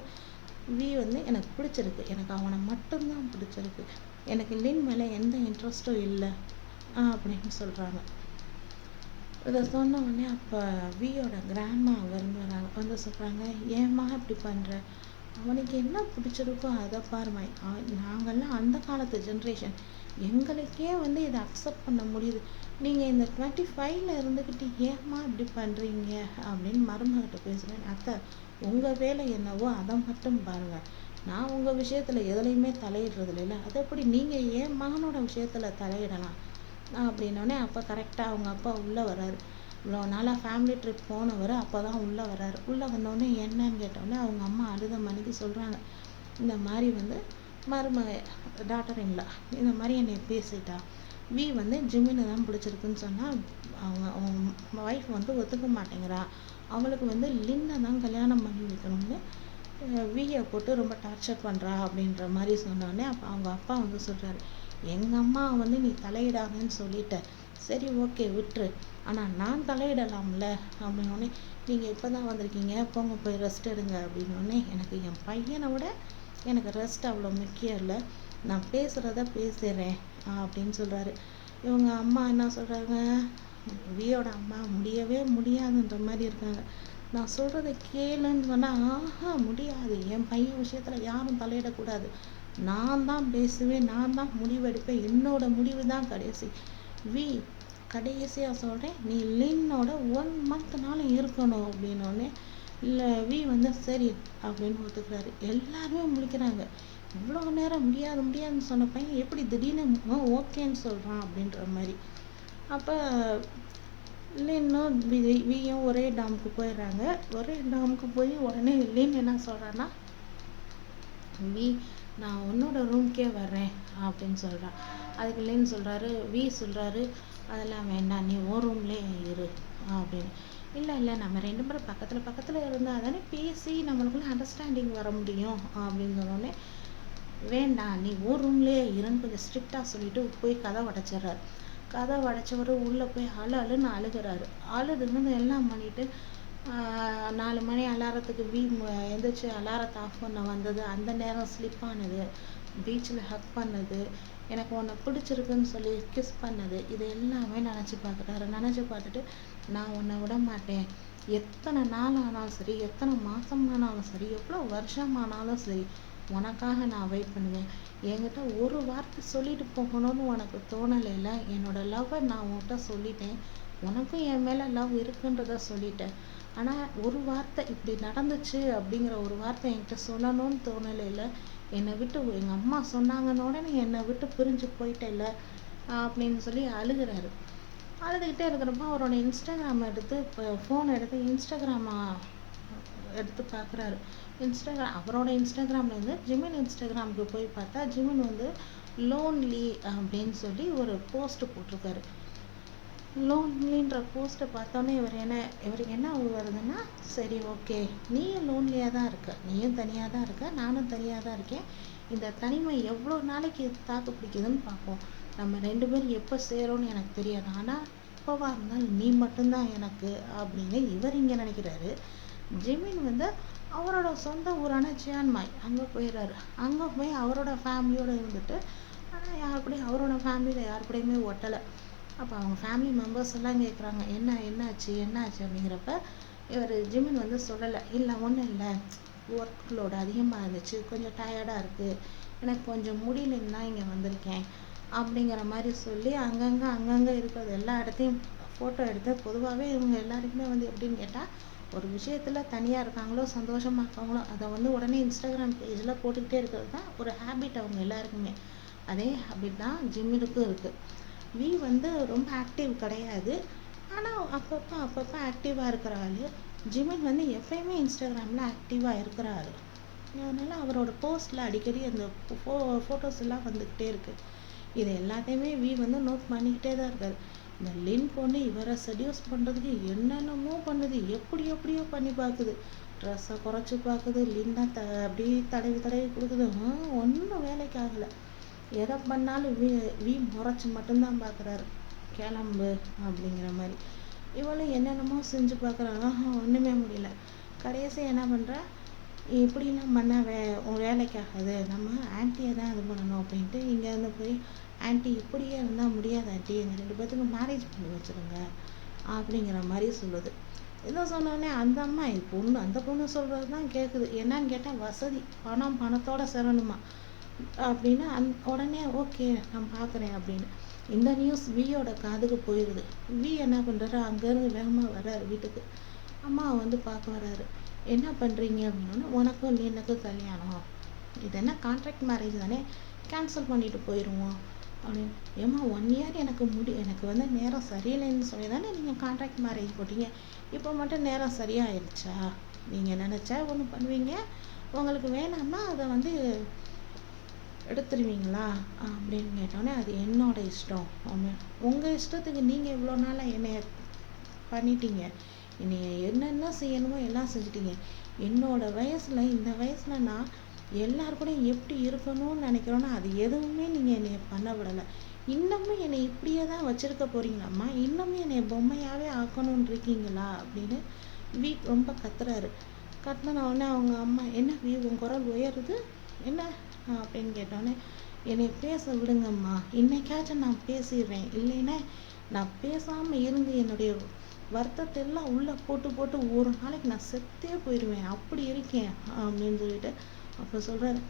வி எனக்கு பிடிச்சிருக்கு, எனக்கு அவனை மட்டும்தான் பிடிச்சிருக்கு, எனக்கு லின் மேலே எந்த இன்ட்ரெஸ்ட்டும் இல்லை அப்படின்னு சொல்கிறாங்க. இதை சொன்ன உடனே அப்போ வியோட கிராண்ட்மா வராங்க, வந்து சொல்கிறாங்க, ஏம்மா இப்படி பண்ணுற, அவனுக்கு என்ன பிடிச்சிருக்கோ அதை பாருமா, நாங்கள்லாம் அந்த காலத்து ஜென்ரேஷன், எங்களுக்கே இதை அக்செப்ட் பண்ண முடியுது, நீங்கள் இந்த 25ல் இருந்துக்கிட்டு ஏம்மா இப்படி பண்ணுறீங்க அப்படின்னு மருமகிட்ட பேசுகிறேன். அத்தை, உங்கள் வேலை என்னவோ அதை மட்டும் பாருங்கள், நான் உங்கள் விஷயத்தில் எதுலையுமே தலையிடுறது இல்லை, அது எப்படி நீங்கள் என் மகனோட விஷயத்தில் தலையிடலாம் அப்படின்னோடனே அப்போ கரெக்டாக அவங்க அப்பா உள்ளே வராரு. இவ்வளோ நாளாக ஃபேமிலி ட்ரிப் போனவர் அப்போ தான் உள்ளே வராரு. உள்ளே வந்தோடனே என்னன்னு கேட்டோடனே அவங்க அம்மா அழுத மணிக்கு சொல்கிறாங்க, இந்த மாதிரி மருமக டாட்டர் இல்லா இந்த மாதிரி என்னை பேசிட்டா, வி ஜிம்மினை தான் பிடிச்சிருக்குன்னு சொன்னால் அவங்க ஒய்ஃப் ஒத்துக்க மாட்டேங்கிறா, அவளுக்கு லின்னை தான் கல்யாணம் பண்ணி வைக்கணும்னு வியை போட்டு ரொம்ப டார்ச்சர் பண்ணுறா அப்படின்ற மாதிரி சொன்னோடனே அப்போ அவங்க அப்பா சொல்கிறாரு, எங்கள் அம்மா நீ தலையிடாதன்னு சொல்லிட்ட, சரி ஓகே விட்டுரு, ஆனால் நான் தலையிடலாம்ல அப்படின்னோடனே, நீங்கள் இப்போ தான் வந்திருக்கீங்க, போங்க போய் ரெஸ்ட் எடுங்க அப்படின்னோடனே, எனக்கு என் பையனை விட எனக்கு ரெஸ்ட் அவ்வளோ முக்கியம் இல்லை, நான் பேசுகிறத பேசுகிறேன் அப்படின்னு சொல்கிறாரு. இவங்க அம்மா என்ன சொல்கிறாங்க, வியோட அம்மா முடியவே முடியாதுன்ற மாதிரி இருக்காங்க. நான் சொல்கிறத கேளுன்னு சொன்னால், ஆஹா முடியாது, என் பையன் விஷயத்தில் யாரும் தலையிடக்கூடாது, நான் தான் பேசுவேன், நான் தான் முடிவெடுப்பேன், என்னோட முடிவு தான் கடைசி, வி கடைசியாக சொல்கிறேன், நீ லின்னோட 1 மந்த்னாலும் இருக்கணும் அப்படின்னோடனே இல்லை வி சரி அப்படின்னு ஒத்துக்கிறாரு. எல்லாருமே முழிக்கிறாங்க, இவ்வளோ நேரம் முடியாது முடியாதுன்னு சொன்ன பையன் எப்படி திடீர்னு ஓகேன்னு சொல்கிறான் அப்படின்ற மாதிரி. அப்போ லின்னும் வியும் ஒரே டாமுக்கு போயிடுறாங்க. ஒரே டாமுக்கு போய் உடனே லின் என்ன சொல்கிறான்னா, வி நான் உன்னோட ரூம்க்கே வர்றேன் அப்படின்னு சொல்கிறான். அதுக்கு லின் சொல்கிறாரு, வி சொல்கிறாரு, அதெல்லாம் வேண்டாம், நீ ஓ ரூம்லேயே இரு அப்படின்னு. இல்லை இல்லை, நம்ம 2 பேரும் பக்கத்தில் பக்கத்தில் இருந்தால் தானே பேசி நம்மளுக்குள்ள அண்டர்ஸ்டாண்டிங் வர முடியும் அப்படின்னு சொன்னோடனே, வேண்டாம் நீ ஓ ரூம்லேயே இருன்னு கொஞ்சம் ஸ்ட்ரிக்டாக சொல்லிட்டு போய் கதவை உடைச்சிட்றாரு. கதவை உடைச்சவர் உள்ளே போய் அழுன்னு அழுகிறாரு. அழுதுன்னு எல்லாம் பண்ணிவிட்டு 4 மணி அலாரத்துக்கு எந்திரிச்சு அலாரத்தை ஆஃப் பண்ண வந்தது, அந்த நேரம் ஸ்லிப் ஆனது, பீச்சில் ஹக் பண்ணது, எனக்கு உன்னை பிடிச்சிருக்குன்னு சொல்லி கிஸ் பண்ணது, இது எல்லாமே நினச்சி பார்க்குறாரு. நினச்சி பார்த்துட்டு, நான் உன்னை விட மாட்டேன், எத்தனை நாள் ஆனாலும் சரி, எத்தனை மாதம் ஆனாலும் சரி, எவ்வளோ வருஷமானாலும் சரி, உனக்காக நான் வெயிட் பண்ணுவேன், என்கிட்ட ஒரு வார்த்தை சொல்லிட்டு போகணும்னு உனக்கு தோணலைல, என்னோட லவ்வை நான் உன்கிட்ட சொல்லிட்டேன், உனக்கும் என் மேலே லவ் இருக்குன்றத சொல்லிட்டேன், ஆனால் ஒரு வார்த்தை இப்படி நடந்துச்சு அப்படிங்கிற ஒரு வார்த்தை என்கிட்ட சொல்லணும்னு தோணலைல, என்னை விட்டு எங்கள் அம்மா சொன்னாங்கன்னோட நீ என்னை விட்டு பிரிஞ்சு போயிட்டேல அப்படின்னு சொல்லி அழுகிறாரு. அழுதுகிட்டே இருக்கிறப்ப அவரோட இன்ஸ்டாகிராம் எடுத்து ஃபோன் எடுத்து இன்ஸ்டாகிராமை எடுத்து பார்க்குறாரு. அவரோட இன்ஸ்டாகிராம்லேருந்து ஜிமின் இன்ஸ்டாகிராமுக்கு போய் பார்த்தா ஜிமின் லோன்லி அப்படின்னு சொல்லி ஒரு போஸ்ட் போட்டிருக்காரு. லோன்லின்ற போஸ்ட்டை பார்த்தோன்னே இவருக்கு என்ன வருதுன்னா, சரி ஓகே, நீயும் லோன்லியாக தான் இருக்க, நீயும் தனியாக தான் இருக்க, நானும் தனியாக தான் இருக்கேன், இந்த தனிமை எவ்வளோ நாளைக்கு தாக்கு பிடிக்குதுன்னு பார்ப்போம், நம்ம 2 பேரும் எப்போ சேரோன்னு எனக்கு தெரியாது, ஆனால் எப்போவா இருந்தாலும் நீ மட்டும்தான் எனக்கு அப்படின்னு இவர் இங்கே நினைக்கிறாரு. ஜிமின் அவரோட சொந்த ஊரான சியான்மாய் அங்கே போயிடுறாரு. அங்கே போய் அவரோட ஃபேமிலியோடு இருந்துட்டு, ஆனால் யார் கூடயும் அவரோட ஃபேமிலியில் யார் கூடயுமே ஒட்டலை. அப்போ அவங்க ஃபேமிலி மெம்பர்ஸ் எல்லாம் கேட்குறாங்க, என்னாச்சு அப்படிங்கிறப்ப இவர் ஜிமின் சொல்லலை, இல்லை ஒன்றும் இல்லை, ஒர்க் லோடு அதிகமாக இருந்துச்சு, கொஞ்சம் டயர்டாக இருக்குது, எனக்கு கொஞ்சம் முடியலன்னு தான் இங்கே வந்திருக்கேன் அப்படிங்கிற மாதிரி சொல்லி அங்கங்கே இருக்கிறது எல்லா இடத்தையும் ஃபோட்டோ எடுத்து, பொதுவாகவே இவங்க எல்லாருக்குமே எப்படின்னு கேட்டால், ஒரு விஷயத்தில் தனியாக இருக்காங்களோ சந்தோஷமாக இருக்காங்களோ அதை உடனே இன்ஸ்டாகிராம் பேஜில் போட்டுக்கிட்டே இருக்கிறது தான் ஒரு ஹேபிட் அவங்க எல்லாருக்குமே. அதே ஹேபிட் தான் ஜிம்மினுக்கும் இருக்குது. வி ரொம்ப ஆக்டிவ் கிடையாது, ஆனால் அப்பப்போ ஆக்டிவாக இருக்கிற ஆள். ஜிமின் வந்து எப்பயுமே இன்ஸ்டாகிராமில் ஆக்டிவாக இருக்கிறாரு. அதனால் அவரோட போஸ்ட்டில் அடிக்கடி அந்த ஃபோட்டோஸ் எல்லாம் வந்துக்கிட்டே இருக்குது. இது எல்லாத்தையுமே வந்து நோட் பண்ணிக்கிட்டே தான் இருக்காரு. இந்த லின் பொண்ணு இவரை செடியூஸ் பண்ணுறதுக்கு என்னென்னமோ பண்ணுது, எப்படியோ பண்ணி பார்க்குது. ட்ரெஸ்ஸை குறைச்சி பார்க்குது, லின்னா அப்படியே தடவி தடவி கொடுக்குது. ஒன்றும் வேலைக்கு ஆகலை. எதை பண்ணாலும் முறைச்சி மட்டும்தான் பார்க்குறாரு. கிளம்பு அப்படிங்கிற மாதிரி. இவளும் என்னென்னமோ செஞ்சு பார்க்குறாங்க, ஒன்றுமே முடியல. கடைசி என்ன பண்ணுறா, இப்படிலாம் பண்ணால் வேலைக்கு ஆகாது, நம்ம ஆன்ட்டியை தான் இது பண்ணணும் அப்படின்ட்டு இங்கேருந்து போய், ஆன்ட்டி இப்படியே இருந்தால் முடியாது ஆன்ட்டி, எங்கள் 2 பேர்த்துக்கு மேரேஜ் பண்ணி வச்சுருங்க அப்படிங்கிற மாதிரி சொல்லுது. இதை சொன்னோடனே அந்த அம்மா அந்த பொண்ணு சொல்கிறது தான் கேட்குது. என்னன்னு கேட்டால் வசதி, பணத்தோடு சேரணுமா அப்படின்னு உடனே ஓகே நான் பார்க்குறேன் அப்படின்னு. இந்த நியூஸ் வியோட காதுக்கு போயிடுது. என்ன பண்ணுறாரு, அங்கேருந்து வேகமாக வர்றாரு வீட்டுக்கு. அம்மா வந்து பார்க்க வர்றாரு. என்ன பண்ணுறீங்க அப்படின்னா, உனக்கும் எனக்கும் கல்யாணம், இது என்ன கான்ட்ராக்ட் மேரேஜ் தானே, கேன்சல் பண்ணிட்டு போயிடுவோம் அப்படின்னு. ஏம்மா 1 இயர் எனக்கு வந்து நேரம் சரியில்லைன்னு சொல்லி தானே நீங்கள் கான்ட்ராக்ட் மேரேஜ் போட்டீங்க, இப்போ மட்டும் நேரம் சரியாயிடுச்சா, நீங்கள் நினச்சா ஒன்று பண்ணுவீங்க, உங்களுக்கு வேணாம்னா அதை வந்து எடுத்துருவீங்களா அப்படின்னு கேட்டோன்னே, அது என்னோட இஷ்டம் அப்படின்னு. உங்கள் இஷ்டத்துக்கு நீங்கள் இவ்வளோ நாளாக என்னை பண்ணிட்டீங்க, என்னை என்னென்ன செய்யணுமோ எல்லாம் செஞ்சிட்டீங்க. என்னோட வயசில், இந்த வயசில் நான் எல்லாருக்கூடையும் எப்படி இருக்கணும்னு நினைக்கிறோன்னா அது எதுவுமே நீங்கள் என்னை பண்ண விடலை. இன்னமும் என்னை இப்படியே தான் வச்சுருக்க போகிறீங்களாம்மா, இன்னமும் என்னை பொம்மையாகவே ஆக்கணும்னு இருக்கீங்களா அப்படின்னு ரொம்ப கத்துறாரு. கத்துன உடனே அவங்க அம்மா, என்ன உன் குரல் உயருது என்ன அப்படின்னு கேட்டோன்னே, என்னை பேச விடுங்கம்மா, இன்னைக்காச்சும் நான் பேசிடுறேன், இல்லைன்னா நான் பேசாமல் இருந்து என்னுடைய வருத்தத்தை எல்லாம் உள்ளே போட்டு ஒரு நாளைக்கு நான் செத்தே போயிடுவேன், அப்படி இருக்கேன் அப்படின்னு சொல்லிட்டு. அப்போ சொல்கிறாரு,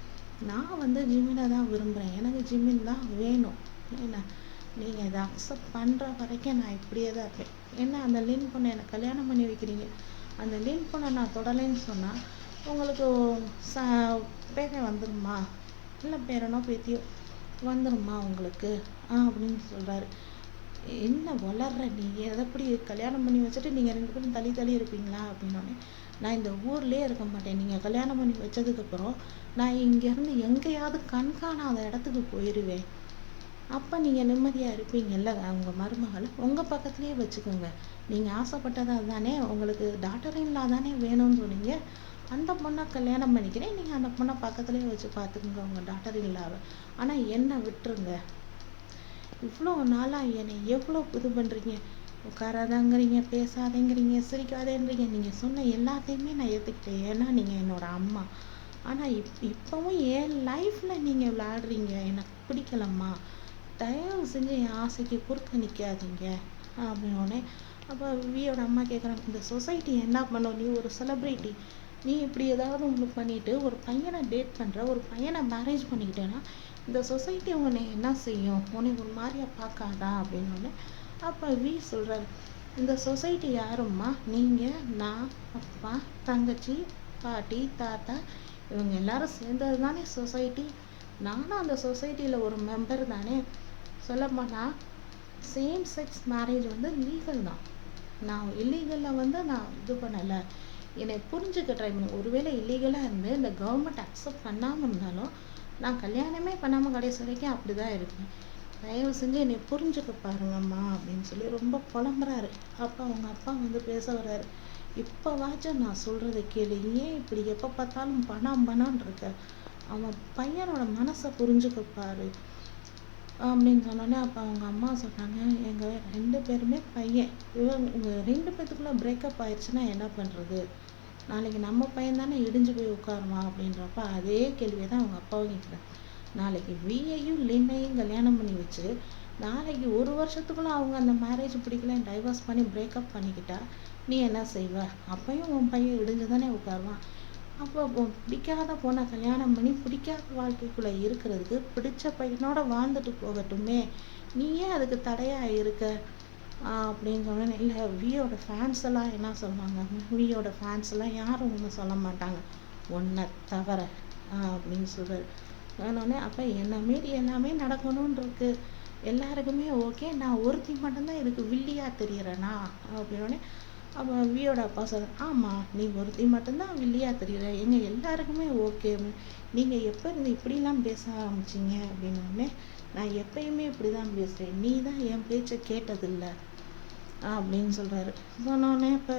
நான் வந்து ஜிமினை தான் விரும்புகிறேன், எனக்கு ஜிமின் தான் வேணும், என்ன நீங்கள் இதை அக்செப்ட் பண்ணுற வரைக்கும் நான் இப்படியே தான் இருப்பேன். ஏன்னா அந்த லின் பொண்ணை எனக்கு கல்யாணம் பண்ணி வைக்கிறீங்க, அந்த லின் பொண்ணை நான் தொடலைன்னு சொன்னால் உங்களுக்கு பேரை வந்துடுமா, இல்லை பேரனோ பேத்தியோ வந்துடுமா உங்களுக்கு அப்படின்னு சொல்கிறாரு. என்ன வளர்ற நீ, எதை எப்படி கல்யாணம் பண்ணி வச்சுட்டு நீங்கள் 2 பேரும் தள்ளி இருப்பீங்களா அப்படின்னோடனே, நான் இந்த ஊர்லேயே இருக்க மாட்டேன், நீங்கள் கல்யாணம் பண்ணி வச்சதுக்கப்புறம் நான் இங்கேருந்து எங்கேயாவது கண்காணாத இடத்துக்கு போயிடுவேன், அப்போ நீங்கள் நிம்மதியாக இருப்பீங்கல்ல, உங்கள் மருமகள் உங்கள் பக்கத்துலேயே வச்சுக்கோங்க, நீங்கள் ஆசைப்பட்டதா தானே, உங்களுக்கு டாட்டர் இன்லா தானே வேணும்னு சொன்னீங்க, அந்த பொண்ணை கல்யாணம் பண்ணிக்கிறேன், நீங்கள் அந்த பொண்ணை பக்கத்துலேயே வச்சு பார்த்துக்குங்க உங்கள் டாட்டர் இல்லாவை, ஆனால் என்னை விட்டுருங்க, இவ்வளோ நாளாக என்னை எவ்வளோ இது பண்ணுறீங்க, உட்காராதாங்கிறீங்க, பேசாதேங்கிறீங்க, சிரிக்காதேன்றீங்க, நீங்கள் சொன்ன எல்லாத்தையுமே நான் ஏற்றுக்கிட்டேன், ஏன்னா நீங்கள் என்னோட அம்மா, ஆனால் இப்போவும் என் லைஃப்பில் நீங்கள் விளையாடுறீங்க, எனக்கு பிடிக்கலம்மா, தயவு செஞ்சு என் ஆசைக்கு குறுக்க நிற்காதீங்க அப்படின்னோடனே. அப்போ வியோட அம்மா கேட்குறாங்க, இந்த சொசைட்டி என்ன பண்ணும், நீ ஒரு செலிப்ரிட்டி, நீ இப்படி ஏதாவது உங்களுக்கு பண்ணிவிட்டு ஒரு பையனை டேட் பண்ணுற, ஒரு பையனை மேரேஜ் பண்ணிக்கிட்டேன்னா இந்த சொசைட்டி உன்னை என்ன செய்யும், உன்னை ஒரு மாதிரியா பார்க்காதா அப்படின்னோடனே. அப்போ சொல்கிறாரு, இந்த சொசைட்டி யாரும்மா, நீங்கள், நான், அப்பா, தங்கச்சி, பாட்டி, தாத்தா, இவங்க எல்லாரும் சேர்ந்தது தானே சொசைட்டி, நானும் அந்த சொசைட்டியில் ஒரு மெம்பர் தானே. சொல்லப்போனால் சேம் செக்ஸ் மேரேஜ் வந்து லீகல் தான், நான் இல்லீகலில் வந்து நான் இது பண்ணலை, என்னை புரிஞ்சுக்க ட்ரை பண்ணி, ஒருவேளை இல்லீகலாக இருந்து இந்த கவர்மெண்ட் அக்செப்ட் பண்ணாமல் இருந்தாலும் நான் கல்யாணமே பண்ணாமல் கடைசி வரைக்கும் அப்படி தான் இருப்பேன், தயவு செஞ்சு என்னை புரிஞ்சுக்க பாருங்கம்மா அப்படின்னு சொல்லி ரொம்ப புலம்புறாரு. அப்போ அவங்க அப்பா வந்து பேச வர்றாரு, இப்போவாச்சும் நான் சொல்கிறத கேளு, ஏன் இப்படி எப்போ பார்த்தாலும் பணம் இருக்க, அவன் பையனோட மனசை புரிஞ்சுக்க பாரு அப்படின்னு சொன்னோன்னே. அப்போ அவங்க அம்மா சொல்கிறாங்க, எங்கள் 2 பேருமே பையன், உங்கள் 2 பேத்துக்குள்ளே பிரேக்கப் ஆயிடுச்சுன்னா என்ன பண்ணுறது, நாளைக்கு நம்ம பையன் தானே இடிஞ்சு போய் உட்காருவான் அப்படின்றப்ப அதே கேள்வியை தான் அவங்க அப்பாவும் கேட்குறாங்க. நாளைக்கு வியையும் லின்னையும் கல்யாணம் பண்ணி வச்சு நாளைக்கு 1 வருஷத்துக்குள்ளே அவங்க அந்த மேரேஜ் பிடிக்கல டைவர்ஸ் பண்ணி பிரேக்கப் பண்ணிக்கிட்டா நீ என்ன செய்வ, அப்பையும் உன் பையன் இடிஞ்சு தானே உட்காருவான். அப்போ பிடிக்காத பொண்ணை கல்யாணம் பண்ணி பிடிக்காத வாழ்க்கைக்குள்ளே இருக்கிறதுக்கு பிடிச்ச பையனோட வாழ்ந்துட்டு போகட்டுமே, நீ ஏன் அதுக்கு தடையாக இருக்க அப்படின்னு சொன்னேன். இல்லை வியோட ஃபேன்ஸ் எல்லாம் என்ன சொல்லுவாங்க, வியோட ஃபேன்ஸ் எல்லாம் யாரும் ஒன்றும் சொல்ல மாட்டாங்க ஒன்றை தவிர அப்படின்னு சொல்கிறாரு. அதனோடனே அப்போ என்னை மீறி எல்லாமே நடக்கணும்னு இருக்கு, எல்லாருக்குமே ஓகே, நான் ஒருத்தி மட்டும்தான் இதுக்கு வில்லியாக தெரியறேனா அப்படின்னோடனே. அப்போ வியோட அப்பா சொல்கிறார், ஆமாம் நீ ஒருத்தி மட்டும்தான் வில்லியா தெரியல, எங்கள் எல்லாருக்குமே ஓகே. நீங்கள் எப்போ இருந்து இப்படிலாம் பேச ஆரம்பிச்சிங்க அப்படின்னோடனே, நான் எப்பயுமே இப்படி தான் பேசுகிறேன், நீ தான் என் பேச்சை கேட்டதில்லை அப்படின்னு சொல்கிறாரு. சொன்னோடனே இப்போ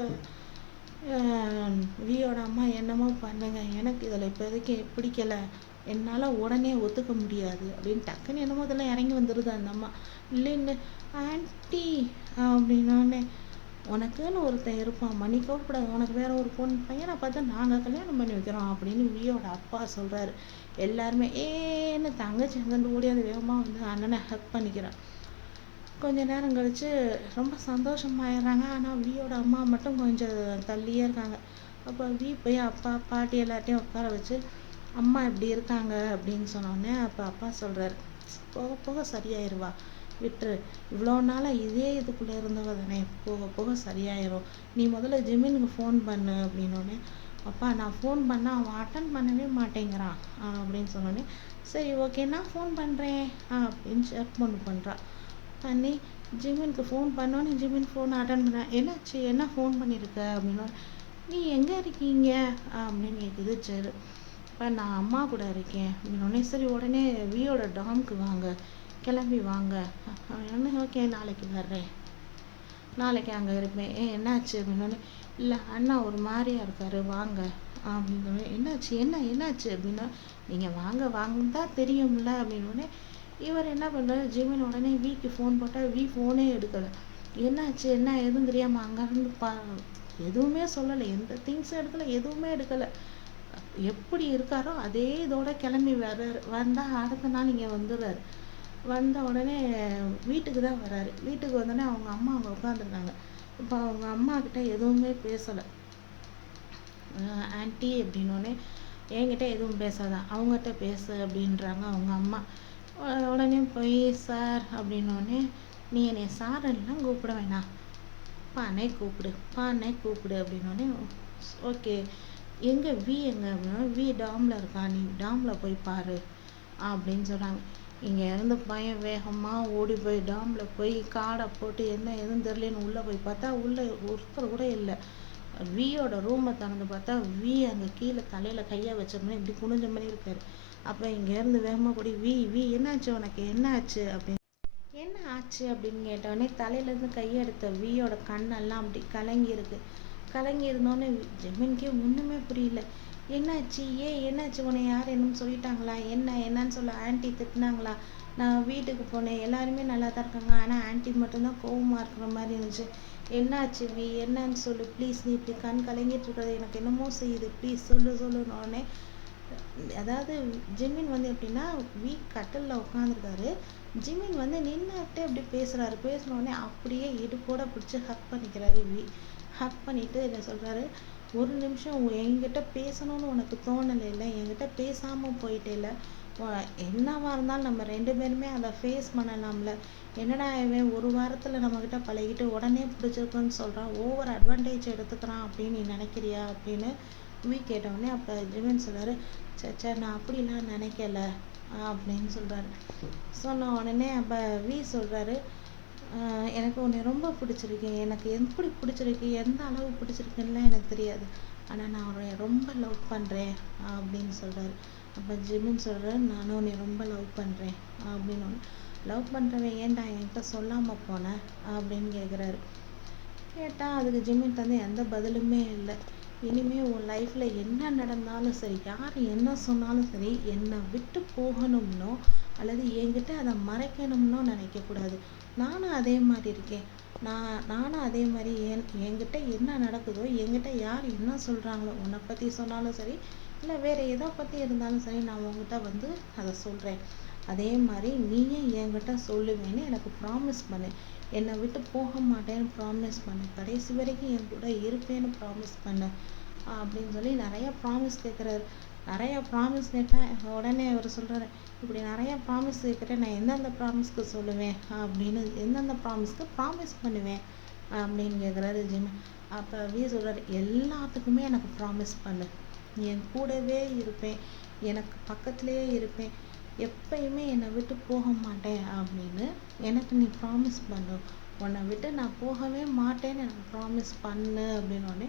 வியோட அம்மா என்னமோ பண்ணுங்க, எனக்கு இதில் இப்போதைக்கு பிடிக்கலை, என்னால் உடனே ஒத்துக்க முடியாது அப்படின்னு டக்குன்னு என்னமோ இதெல்லாம் இறங்கி வந்துடுது அந்த அம்மா. இல்லைன்னு ஆன்ட்டி அப்படின்னோடனே, உனக்குன்னு ஒருத்தன் இருப்பான், நீ கவலைப்படாத, உனக்கு வேற ஒரு பொண்ணு பையனை பார்த்து நாங்கள் கல்யாணம் பண்ணி வைக்கிறோம் அப்படின்னு வியோட அப்பா சொல்கிறாரு. எல்லாருமே ஏன்னு தங்கச்சி அங்கேருந்து ஓடியாந்து வேகமாக வந்து அண்ணனை ஹக் பண்ணிக்கிறான். கொஞ்ச நேரம் கழித்து ரொம்ப சந்தோஷமாயிடுறாங்க. ஆனால் வியோட அம்மா மட்டும் கொஞ்சம் தள்ளியே இருக்காங்க. அப்போ வி போய் அப்பா பாட்டி எல்லாத்தையும் உட்கார வச்சு, அம்மா இப்படி இருக்காங்க அப்படின்னு சொன்னோடனே அப்போ அப்பா சொல்கிறாரு, போக போக சரியாயிருவா, விட்டுரு, இவ்வளோ நாளாக இதே இதுக்குள்ளே இருந்தவ தானே, போக போக சரியாயிரும், நீ முதல்ல ஜிமினுக்கு ஃபோன் பண்ணு அப்படின்னோடனே, அப்பா நான் ஃபோன் பண்ணால் அவன் அட்டன் பண்ணவே மாட்டேங்கிறான் அப்படின்னு சொன்னோடனே, சரி ஓகே நான் ஃபோன் பண்ணுறேன் அப்படின்னு ஷேர் பண்ணுறான். பண்ணி ஜிமினுக்கு ஃபோன் பண்ணோன்னே ஜிமின் ஃபோன் அட்டன் பண்ணேன். என்னாச்சு, என்ன ஃபோன் பண்ணியிருக்க அப்படின்னா, நீ எங்கே இருக்கீங்க அப்படின்னு கேட்குது. சரி இப்போ நான் அம்மா கூட இருக்கேன் அப்படின்னோடனே, சரி உடனே வியோட டாமுக்கு வாங்க, கிளம்பி வாங்க அப்படின்னு. ஓகே நாளைக்கு வர்றேன், நாளைக்கு அங்கே இருப்பேன். என்னாச்சு அப்படின்னோடனே, இல்லை அண்ணா ஒரு மாதிரியா இருக்காரு, வாங்க அப்படின்னு. என்னாச்சு என்னாச்சு அப்படின்னா, நீங்கள் வாங்க வாங்கன்னு தான் தெரியும்ல அப்படின்னோடனே, இவர் என்ன பண்ணுறாரு, ஜிமின் உடனே விக்கு ஃபோன் போட்டால் வி ஃபோனே எடுக்கலை. என்னாச்சு என்ன எதுவும் தெரியாமல் அங்கேருந்து எதுவுமே சொல்லலை, எந்த திங்ஸும் எடுக்கலை, எதுவுமே எடுக்கலை. எப்படி இருக்காரோ அதே இதோட கிளம்பி வர்றாரு. வந்தால் அடுத்த நாள் இங்கே வந்துடுறாரு. வந்த உடனே வீட்டுக்கு தான் வர்றாரு. வீட்டுக்கு வந்தோடனே அவங்க அம்மா அங்கே உட்காந்துருக்காங்க. இப்போ அவங்க அம்மா கிட்ட எதுவுமே பேசலை. ஆன்ட்டி அப்படின்னோடனே, என்கிட்ட எதுவும் பேசாதான், அவங்ககிட்ட பேசு அப்படின்றாங்க அவங்க அம்மா. உடனே போய் சார் அப்படின்னோடனே, நீ என்னை சாரெல்லாம் கூப்பிட வேணாம், பானே கூப்பிடு அப்படின்னோடனே, ஓகே எங்கே வி எங்கே அப்படின்னா, வி டாமில் இருக்கான், நீ டாமில் போய் பாரு அப்படின்னு சொன்னாங்க. இங்கே இருந்து பையன் வேகமாக ஓடி போய் டாமில் போய் காடை போட்டு என்ன எதுவும் தெரியலன்னு உள்ளே போய் பார்த்தா உள்ளே ஒருத்தர் கூட இல்லை. வியோட ரூமை திறந்து பார்த்தா வி அங்கே கீழே தலையில் கையை வச்ச மாதிரி இப்படி குனிஞ்ச மாதிரி இருக்காரு. அப்போ இங்கேருந்து வேகமாக கூடி, வி என்னாச்சு உனக்கு, என்ன ஆச்சு அப்படின்னு. என்ன ஆச்சு அப்படின்னு கேட்டோடனே, தலையிலேருந்து கையெடுத்த வியோட கண்ணெல்லாம் அப்படி கலங்கி இருந்தோடனே ஜெமின்கே ஒன்றுமே புரியல. என்னாச்சு என்னாச்சு, உன்னை யார் என்னன்னு சொல்லிட்டாங்களா, என்னன்னு சொல்ல ஆன்ட்டி திட்டினாங்களா, நான் வீட்டுக்கு போனேன், எல்லாருமே நல்லா தான் இருக்காங்க, ஆனால் ஆன்ட்டி மட்டும்தான் கோவமாக இருக்கிற மாதிரி இருந்துச்சு, என்னாச்சு வி என்னன்னு சொல்லு ப்ளீஸ், நீ இப்படி கண் கலங்கிட்டு இருக்கிறது எனக்கு என்னமோ செய்யுது, ப்ளீஸ் சொல்லுன்னொடனே, அதாவது ஜிமின் வந்து எப்படின்னா வி கட்டிலில் உட்காந்துருக்காரு, ஜிமின் வந்து நின்றுட்டு அப்படி பேசினோடனே அப்படியே இடுப்போட பிடிச்சி ஹக் பண்ணிக்கிறாரு. ஹக் பண்ணிட்டு என்ன சொல்கிறாரு, ஒரு நிமிஷம் என்கிட்ட பேசணும்னு உனக்கு தோணலை இல்லை, என்கிட்ட பேசாமல் போயிட்டேல, என்னவா இருந்தாலும் நம்ம 2 பேருமே அதை ஃபேஸ் பண்ணலாம்ல, என்னடா இவன் ஒரு வாரத்தில் நம்மக்கிட்ட பழகிட்டு உடனே பிடிச்சிருக்குன்னு சொல்கிறான், ஓவர் அட்வான்டேஜ் எடுத்துக்கிறான் அப்படின்னு நீ நினைக்கிறியா அப்படின்னு வி கேட்டவுடனே, அப்போ ஜிமின் சொல்கிறாரு, சச்சா நான் அப்படிலாம் நினைக்கல அப்படின்னு சொல்கிறாரு. சொன்ன உடனே அப்போ வி சொல்கிறாரு, எனக்கு உன்னை ரொம்ப பிடிச்சிருக்கு, எனக்கு எப்படி பிடிச்சிருக்கு, எந்த அளவு பிடிச்சிருக்குன்னுலாம் எனக்கு தெரியாது, ஆனால் நான் உன்னை ரொம்ப லவ் பண்ணுறேன் அப்படின்னு சொல்கிறாரு. அப்போ ஜிமின் சொல்கிறாரு, நானும் உன்னை ரொம்ப லவ் பண்ணுறேன் அப்படின்னு. லவ் பண்ணுறவன் ஏன்டா என்கிட்ட சொல்லாமல் போனேன் அப்படின்னு கேட்குறாரு. கேட்டால் அதுக்கு ஜிமின் வந்து எந்த பதிலுமே இல்லை. இனிமேல் உன் லைஃப்பில் என்ன நடந்தாலும் சரி, யார் என்ன சொன்னாலும் சரி, என்னை விட்டு போகணும்னோ அல்லது என்கிட்ட அதை மறைக்கணும்னோ நினைக்கக்கூடாது. நானும் அதே மாதிரி இருக்கேன். நானும் அதே மாதிரி என்கிட்ட என்ன நடக்குதோ, என்கிட்ட யார் என்ன சொல்கிறாங்களோ, உன்னை பற்றி சொன்னாலும் சரி இல்லை வேறு எதை பற்றி இருந்தாலும் சரி, நான் உங்ககிட்ட வந்து அதை சொல்கிறேன். அதே மாதிரி நீயும் என்கிட்ட சொல்லுவேன்னு எனக்கு ப்ராமிஸ் பண்ணு, என்னை விட்டு போக மாட்டேன்னு ப்ராமிஸ் பண்ணு, கடைசி வரைக்கும் என் கூட இருப்பேன்னு ப்ராமிஸ் பண்ணு அப்படின்னு சொல்லி நிறைய ப்ராமிஸ் கேட்குறாரு. நிறைய ப்ராமிஸ் கேட்டேன். உடனே அவர் சொல்கிறாரு, இப்படி நிறைய ப்ராமிஸ் கேட்குறேன், நான் எந்தெந்த ப்ராமிஸ்க்கு சொல்லுவேன் அப்படின்னு, எந்தெந்த ப்ராமிஸ்க்கு ப்ராமிஸ் பண்ணுவேன் அப்படின்னு கேட்குறாரு ஜிம். அப்போ வி சொல்கிறாரு, எல்லாத்துக்குமே எனக்கு ப்ராமிஸ் பண்ணு, என் கூடவே இருப்பேன், எனக்கு பக்கத்துலேயே இருப்பேன், எப்பயுமே என்னை விட்டு போக மாட்டேன் அப்படின்னு எனக்கு நீ ப்ராமிஸ் பண்ணு உன்னை விட்டு நான் போகவே மாட்டேன்னு எனக்கு ப்ராமிஸ் பண்ணு அப்படின்னோடனே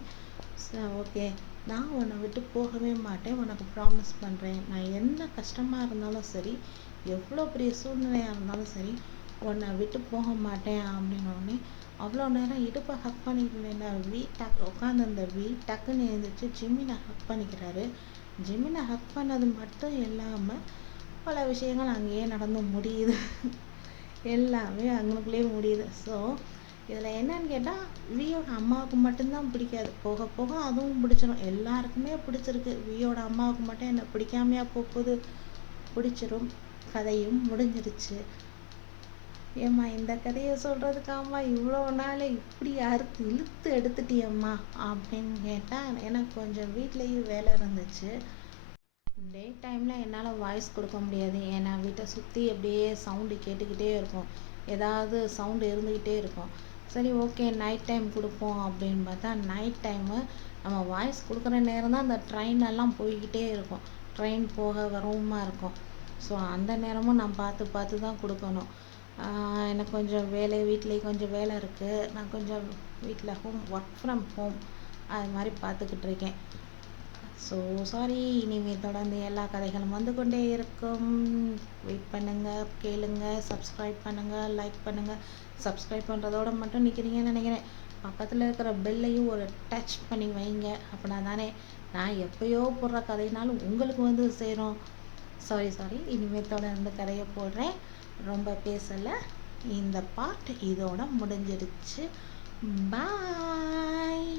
ஓகே நான் உன்னை விட்டு போகவே மாட்டேன், உனக்கு ப்ராமிஸ் பண்ணுறேன். நான் என்ன கஷ்டமாக இருந்தாலும் சரி, எவ்வளோ பெரிய சூழ்நிலையாக இருந்தாலும் சரி, உன்னை விட்டு போக மாட்டேன் அப்படின்னோடனே அவ்வளோ நேரம் இடுப்பை ஹக் பண்ணிக்கிட்டு உட்காந்துருந்த டக்குன்னு எழுந்திரிச்சு ஜிம்மினை ஹக் பண்ணிக்கிறாரு. ஜிம்மினை ஹக் பண்ணது மட்டும் இல்லாமல் பல விஷயங்கள் அங்கேயே நடந்து முடியுது. எல்லாமே அங்கனுக்குள்ளேயே முடியுது. ஸோ இதில் என்னன்னு கேட்டால் வியோட அம்மாவுக்கு மட்டும்தான் பிடிக்காது, போக போக அதுவும் பிடிச்சிரும். எல்லாருக்குமே பிடிச்சிருக்கு, வியோட அம்மாவுக்கு மட்டும் என்ன பிடிக்காமையா போகுது, பிடிச்சிரும். கதையும் முடிஞ்சிருச்சு. ஏம்மா இந்த கதையை சொல்கிறதுக்காம்மா இவ்வளோ நாள் இப்படி இழுத்து எடுத்துட்டியம்மா அப்படின்னு கேட்டால் எனக்கு கொஞ்சம் வீட்லேயும் வேலை இருந்துச்சு. டே டைமில் என்னால் வாய்ஸ் கொடுக்க முடியாது, ஏன்னா வீட்டை சுற்றி அப்படியே சவுண்டு கேட்டுக்கிட்டே இருக்கும், ஏதாவது சவுண்டு இருந்துக்கிட்டே இருக்கும். சரி ஓகே நைட் டைம் கொடுப்போம் அப்படின்னு பார்த்தா நைட் டைமு நம்ம வாய்ஸ் கொடுக்குற நேரம் தான் அந்த ட்ரெயின் எல்லாம் போய்கிட்டே இருக்கும், ட்ரெயின் போக வரவுமா இருக்கும். ஸோ அந்த நேரமும் நான் பார்த்து பார்த்து தான் கொடுக்கணும். எனக்கு கொஞ்சம் வீட்லேயே கொஞ்சம் வேலை இருக்குது, நான் கொஞ்சம் வீட்டில் ஒர்க் ஃப்ரம் ஹோம் அது மாதிரி பார்த்துக்கிட்டு இருக்கேன். So sorry. இனிமேல் தொடர்ந்து எல்லா கதைகளும் வந்து கொண்டே இருக்கும். வெயிட் பண்ணுங்கள், கேளுங்க, சப்ஸ்கிரைப் பண்ணுங்கள், லைக் பண்ணுங்கள். சப்ஸ்கிரைப் பண்ணுறதோட மட்டும் நிற்கிறீங்கன்னு நினைக்கிறேன். பக்கத்தில் இருக்கிற பெல்லையும் ஒரு டச் பண்ணி வைங்க, அப்படின்னா தானே நான் எப்போயோ போடுற கதைனாலும் உங்களுக்கு வந்து சேரும். சாரி. இனிமேல் தொடர்ந்து கதையை போடுறேன். ரொம்ப பேசலை, இந்த பார்ட் இதோட முடிஞ்சிடுச்சு. பாய்.